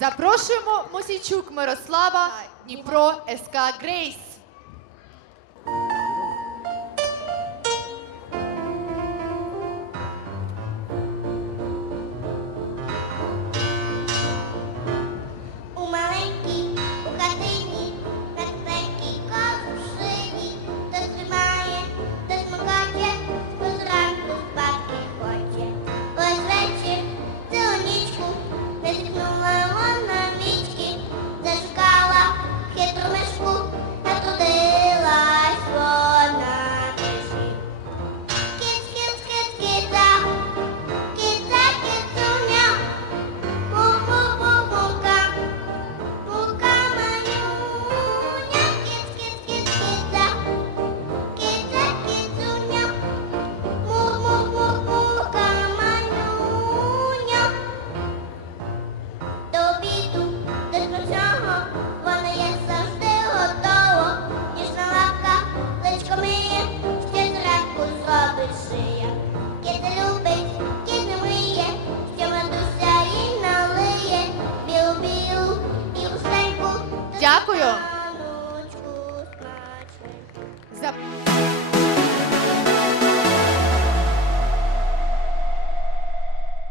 Запрошуємо Мосійчук Мирослава, Дніпро СК Грейс. Дякую. За...